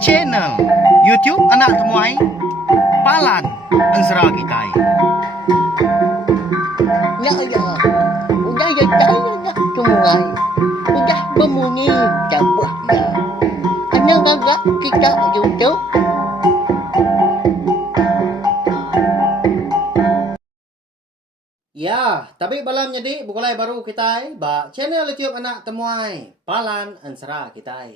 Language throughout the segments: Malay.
Channel YouTube anak temuai Palan Ensera Kitai. Ya ya, udah ya saya dah sungai, udah berbunyi cabut ya. Ana gagak kita YouTube. Ya, tapi balam jadi bukulai baru kita ba channel YouTube anak temuai Palan Ensera kita.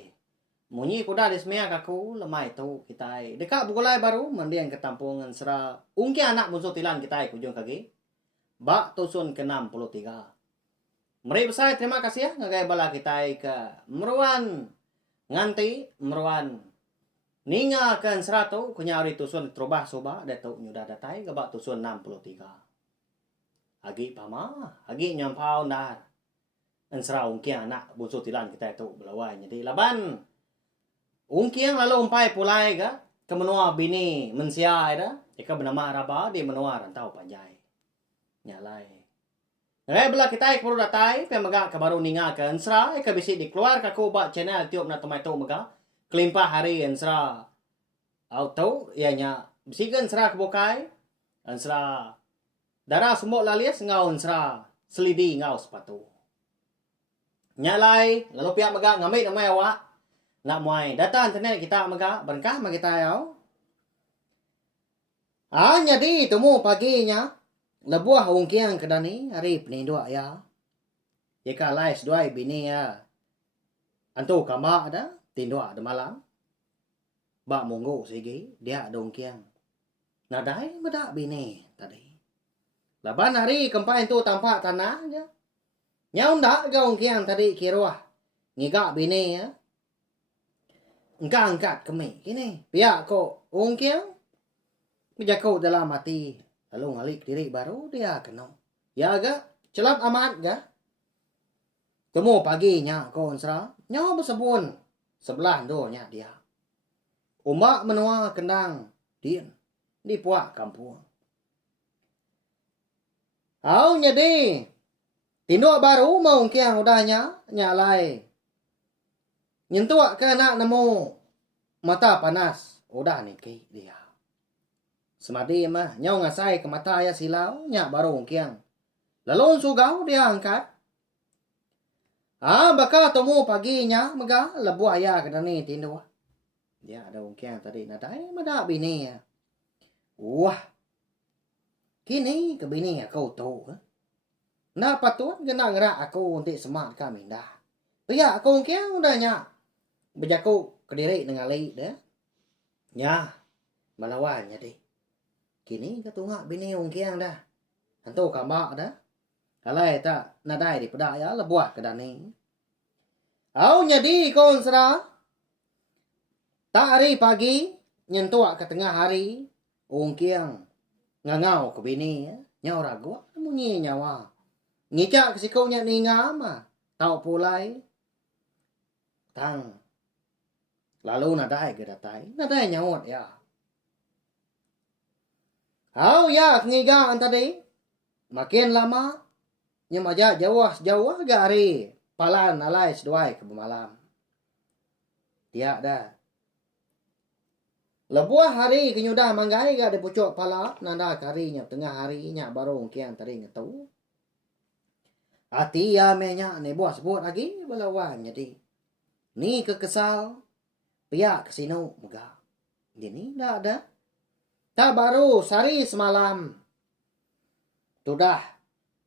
Munyi kuda di semia kaku lemai tu kita. Dekat bukulai baru mandiang ke tampung Ensera. Ungki anak musuh tilan kita kujung kaki. Ba tusun ke-63. Meri besar terima kasih ya ngagai bala kita ke meruan nganti meruan ninga ke Ensera tu kunyari tusun terubah soba datuk nyudah datai ke ba tusun 63. Agi pama, agi nyampau dar. Ensera ungkiang anak busu tilan kita itu belawai. Jadi laban ungkiang lalu umpai pulai ka kemenua bini mensia ada. Ika bernama Araba di menua rantau panjai. Nyalai. Ngai bela kita ik perlu datai pemaga kabaru ninga ke Ensera ika bisi dikeluar ka ba channel tiup na tomai tu maga. Kelimpah hari Ensera. Auto ianya bisi ke Ensera kebukai. Ensera darah semua lalias ngau Ensera selidi ngau sepatu. Nyalai lalu pihak maga ngambil nama awak nak muai data internet kita maga berkah ma kita yau. Jadi temu paginya lebuah ungkiang kedani hari penindua ya. Jika lais dua bini ya. Antu kama ada tindua ada malam. Ba monggo sige dia ada ungkiang. Nadai meda bini tadi. Laban hari kempai itu tampak tanah aja. Nyaun dak gaung kiang tadi kiruah. Ngigak bini ya. Engkau angkat kami. Kini. Pihak ko ung kiang. Menjakau dalam hati. Lalu ngalik diri baru dia kena. Ya agak. Celap amat ga. Temu paginya ko Ensera. Nyawa bersebun. Sebelah donya dia. Umak menua kendang. Dien. Di puak kampung. Jadi tinduk baru mau kiang udahnya nyalai. Nyentuak ke anak nemu mata panas udah niki dia. Semadi mah nyau ngasai ke mata ya silau nyak baru kiang. Lalu sugau dia angkat. Bakal temu paginya mega lebu ayah ke dani tinduk. Dia ada kiang tadi nadai madak bini ya. Wah. Kini kebini aku tahu. Nak patut kena ngerak aku untuk semak kami dah. Ya aku mungkin udah nyak. Bejaku kediri dengan lei dah. Ya, melawan jadi. Kini ketungak bini mungkin dah. Antu kambak dah. Alai tak nadai di pedak ya lebuah ke dani. Jadi kau Ensera. Tak hari pagi nyentuak ke tengah hari. Ungkiang ngangau ke bini ya. Nyau ragu munyi nyawa. Ngicak ke sikaunya ninga mah. Tau pulai. Tang. Lalu nadai ke datai. Nadai nyawat ya. Ya ngigaan tadi. Makin lama. Nyemaja jauh gari. Palan alai seduai ke malam. Tiak dah. Lebuah hari kenyudah manggai ga di pucuk pala nanda karinya tengah harinya baru kian tadi ngetu. Hati ya menya ne buah sebut lagi belawan jadi. Ni kekesal pihak kesino mega. Gini dah ada. Tak baru sehari semalam. Sudah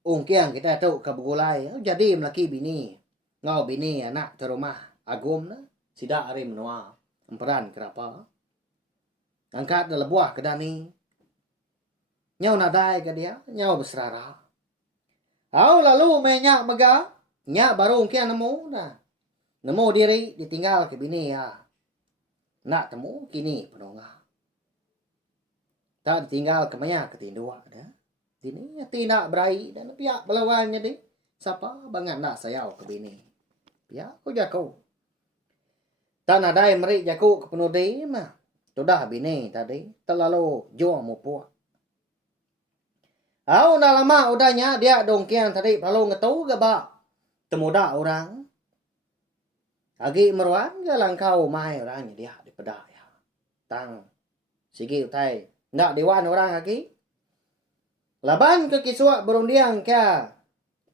ungkian kita tu ke begulai jadi melaki bini. Ngau bini anak ke rumah agum na sidak hari menua. Emperan kerapa. Angkat dalam buah ke dani. Nyau nadai ke dia. Nyau berserara. Lalu menyak mega. Nyak baru mungkin nemu. Nemu diri ditinggal ke bini ya. Nak temu kini penongah. Tak ditinggal ke maya ketindua. Ini tidak berai. Dan pihak belawan jadi. Siapa bangan nak sayau ke bini. Pihak aku jaku. Tak nadai merik jaku ke penudi mah. Sudah bini tadi terlalu juang mupu. Udah lama udahnya dia dongkian tadi lalu ngetu ke ba. Temuda orang. Agi meruan galang kau mai orang dia di pedak ya. Tang sigi utai ndak dewan orang agi. Laban ke kisua berundiang ka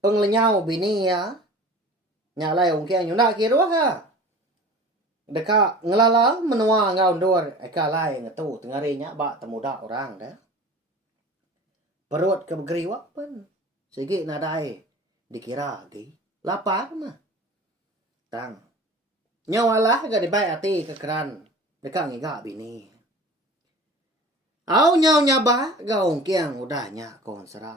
penglenyau bini ya. Nyalai ong kia nyunda kirua ka. Deka ngelala menua ngau ndor eka lai ngatu tengarinya ba temuda orang dah. Perut ke begeriwa pun. Sigi nadai dikira agi. Lapar mah. Tang nyawalah ga dibai ati kekeran deka ngiga bini. Au nyau nyaba ga ong kiang udahnya kon sera.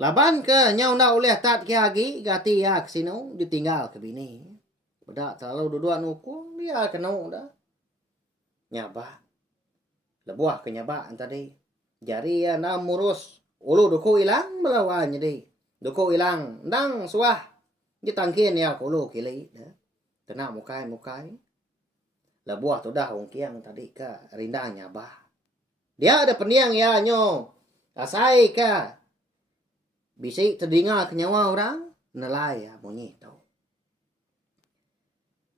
Laban ke nyau na oleh tat kia agi gati ya kesino ditinggal ke bini. Bedak terlalu dua nuku dia kena dah. Nyaba. Lebuah ke nyaba tadi. Jari ya na murus ulu duku ilang melawan jadi. Duku ilang ndang suah ditangkin ya ulu kili dah. Kena mukai. Lebuah tu dah ong kiang tadi ke rindang nyaba. Dia ada pendiang ya nyo. Asai ka. Bisi terdengar ke nyawa orang. Nelai ya bunyi tau.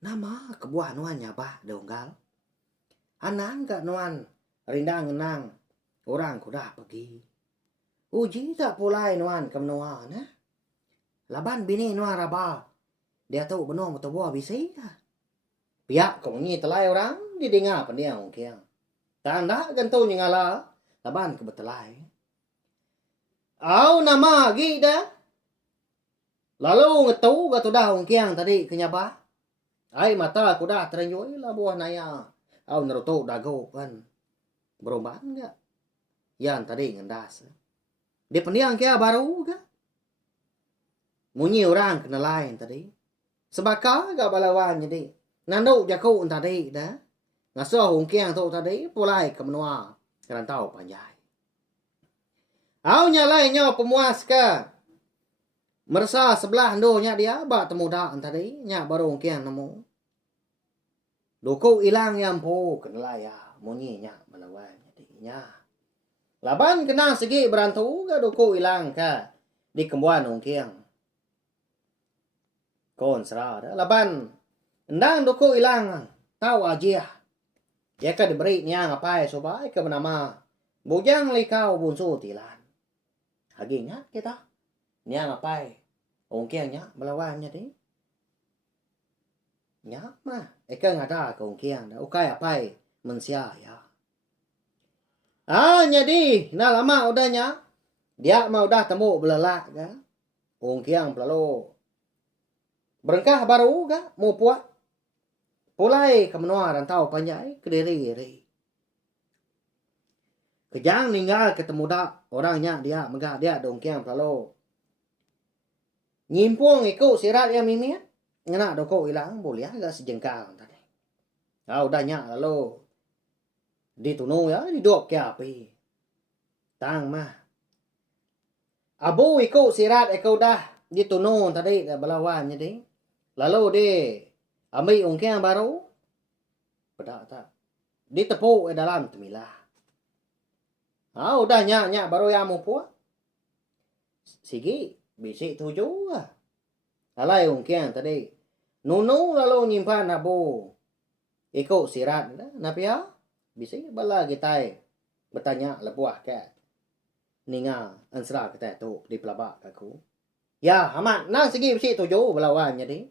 Nama kebuah nuan nyaba donggal. Anang gak nuan rindang ngenang. Orang kuda pergi. Uji tak pulai nuan ke menua nah. Laban bini nuan rabal. Dia tahu benar betul buah bisi dah. Pihak kemunyi telai orang didengar pendiang ong kiang. Tanda gantu nyingala. Laban kebetelai. Au nama lagi dah. Lalu ngetu gatu dah ong kiang tadi kenyaba. Ai mata aku dah terenjoi lah buah naya. Au neruto dago kan. Beromban enggak? Yang tadi ngendas. Dia pendiang kia baru enggak? Munyi orang kena lain tadi. Sebaka gak balawan jadi. Nanduk jaku tadi dah. Ngasuh ong kiang tu tadi pulai ke menua. Kerantau panjai. Au nyalai nyo pemuas ke. Merasa sebelah ndonya dia bak temuda tadi nya baru ong kiang nemu. Duku ilang yang po kena ya munyi nya melawan jadi nya. Laban kena segi berantu ke duku ilang ke di kembuan ong kiang. Kon sera dah. Laban endang duku ilang tahu aja. Ya ka diberi niang apa sobai ke bernama bujang likau bunsu tilan. Haginya kita niang apa ong kiang nya melawan jadi. Nya mah eka ngada ke ong kiang dah ukai apa mensia ya. Jadi nah lama udahnya dia mau dah temu belelak ka. Ong kiang pelalo berengkah baru ka mau puak. Pulai ke menua rantau panjai ke diri. Kejang ninggal ketemu dak orangnya dia megah dia dong kiang pelalo. Nyimpung ikut sirat yang mimit. Ngena doko ilang boleh agak sejengkal tadi. Udahnya lalu ditunu ya didok ke api. Tang mah. Abu ikut sirat ikut dah ditunu tadi belawan jadi. Lalu di ambil ongkiang baru. Pedak tak. Ditepuk dalam temilah. Udah nyak baru yang mau puas. Sigi bisik tujuh lah. Alai ongkiang tadi. Nunu lalu nyimpan abu. Ikut sirat. Napia. Bisik bala kita bertanya lebuah ke. Ninga ansra kita tu di pelabak aku. Ya amat. Nang segi bisik tujuh belawan jadi.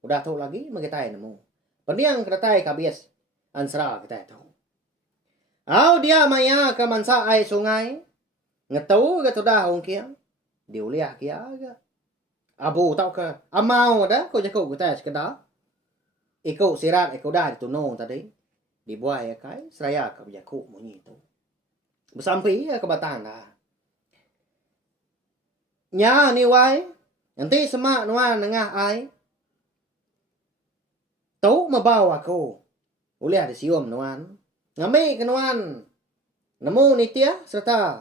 Udah tu lagi mengitai nemu. Pendiang kedatai kabis. Ansra kita tu. Dia maya ke mansa ai sungai. Ngetau ke sudah ongkiang. Diuliah kia agak. Abu tau ke. Amau dah. Kau jakau kita sekedar. Ikut sirat ikut dah ditunung tadi. Dibuai ya kai. Seraya ke berjaku bunyi tu. Bersampai ya ke batang dah. Nya ni wai. Nanti semak nuan nengah ai. Tau mabawa aku. Uliah di sium nuan. Ngambil ke nuan. Nemu nitia serta.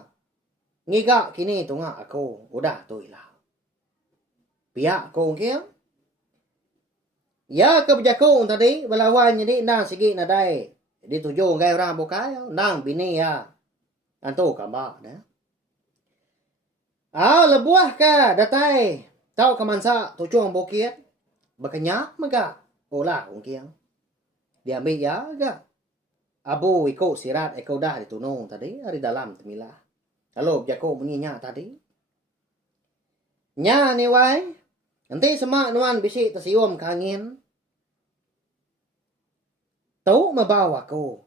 Ngigak kini tunga aku. Udah tu ilah. Pihak kau kia. Ya ke berjakung tadi. Belawan jadi. Nang sigi nadai. Dituju ngai orang bukai. Nang bini ya. Antu kambak dah. Lebuah ke datai. Tau ke mansa tujuang bukit. Berkenyak mega. Olah ungkiang. Dia ambil ya ga. Abu ikut sirat eko dah ditunung tadi hari dalam temilah. Lalu jako bunyinya tadi. Nya ni wai. Nanti semak nuan bisik tersium ke angin. Tahu membawa aku.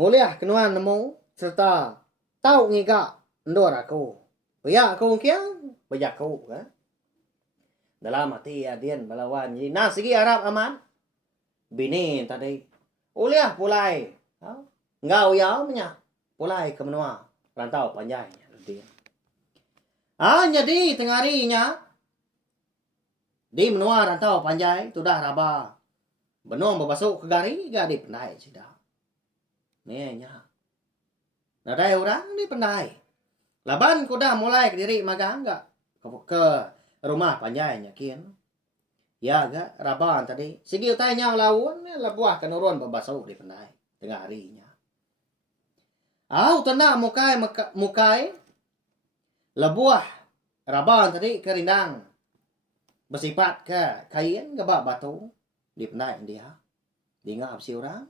Nguliah kenuan nemu serta tahu ngigak ndor aku. Beyak aku kiang, beyak aku kan. Dalam hati adian melawan. Jadi nah segi Arab aman. Bini tadi. Uliah pulai. Ngau ya punya. Pulai ke menua. Rantau panjang. Jadi tengah harinya. Di menua rantau panjang. Itu dah raba. Benung berbasuk ke gari. Gak di pendai sudah. Ni nya. Nadai orang di pendai. Laban ku dah mulai ke diri magang gak. Ke rumah panjang yakin. Ya gak raban tadi. Segi utai nyau lawan. Lebuah kenurun berbasuk di pendai. Tengah harinya. Tenang mukai. Lebuah raban tadi kerindang. Bersifat ke kain ke batu. Di pendai dia. Dengar si orang.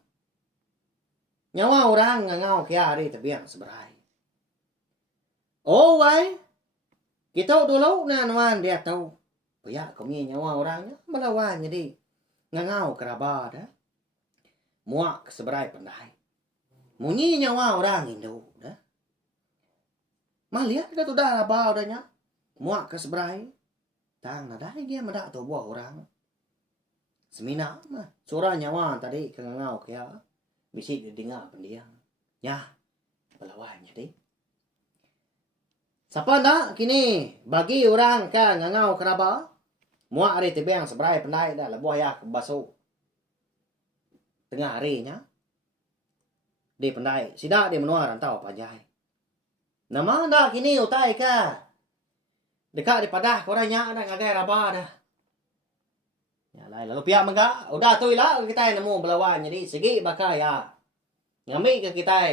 Nyawa orang ngau kia hari tebiang seberai. Oh wai. Kita dulu nanuan dia tahu. Bayak kami nyawa orangnya melawan jadi. Ngau kerabat dah. Muak seberai pendai. Munyi nyawa orang Indo dah. Malihat ka tu dah rabau dah nya. Muak ke seberai. Tang nadai dia mendak tu buah orang. Semina mah. Surah nyawa tadi ke ngau kia. Bisik didengar pendiang. Ya, berlawan jadi. Siapa nak kini bagi orang kan ngau keraba. Muak hari tebang seberai pendai dah lebuah ya basuh. Tengah harinya. Di pendai. Sidak di menua rantau panjai. Nama nak kini utai ka. Dekat di padah korangnya dah ngagai raba dah. Ya lain lalu pihak mega udah tu lah kita nemu berlawan jadi segi bakal ya ngambil ke kita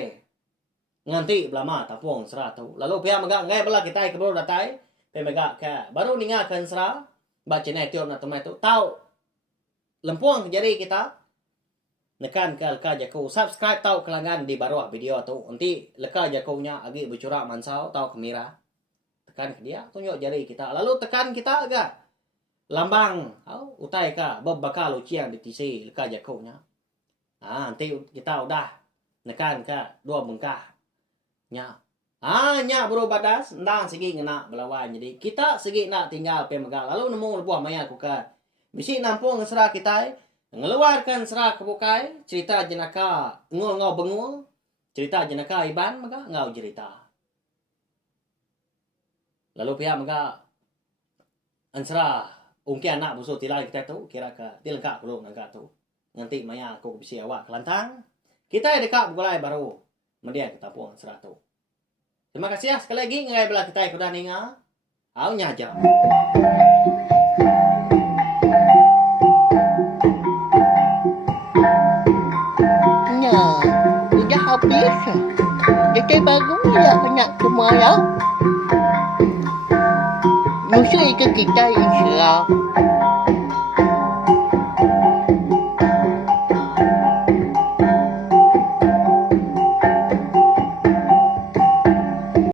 nganti belama tapung serah tu lalu pihak mega ngai bela kita ke bro datai pe mega ke baru ningakan serah baca net tiop na tomai tu tahu lempuang jadi kita nekan ke leka jaku subscribe tahu kelangan di bawah video tu nanti leka jakunya agi bercurak mansau tahu kamera tekan ke dia tunjuk jari kita lalu tekan kita agak lambang, utai ka, bakal uciang di tisi leka jakunya. Nanti kita udah nekan ka dua bengkah. Nya. Nya bro badas, ndang segi ngena belawan. Jadi kita segi nak tinggal pemegang. Lalu nemu lebuah maya kuka. Bisi nampung serah kita, ngeluarkan serah kebukai, cerita jenaka ngul-ngau bengul, cerita jenaka iban maka ngau cerita. Lalu pihak maka ansra ungki anak busuk tilai kita tu kira ke dilengkap belum nangka tu nanti maya aku bisi awak kelantang kita dekat bukulai baru kemudian kita puang 100. Terima kasih sekali lagi ngai belah kita kuda ninga au nyaja Nya, udah habis. Jadi baru ya nak semua ya. Musuh itu kita insya Allah.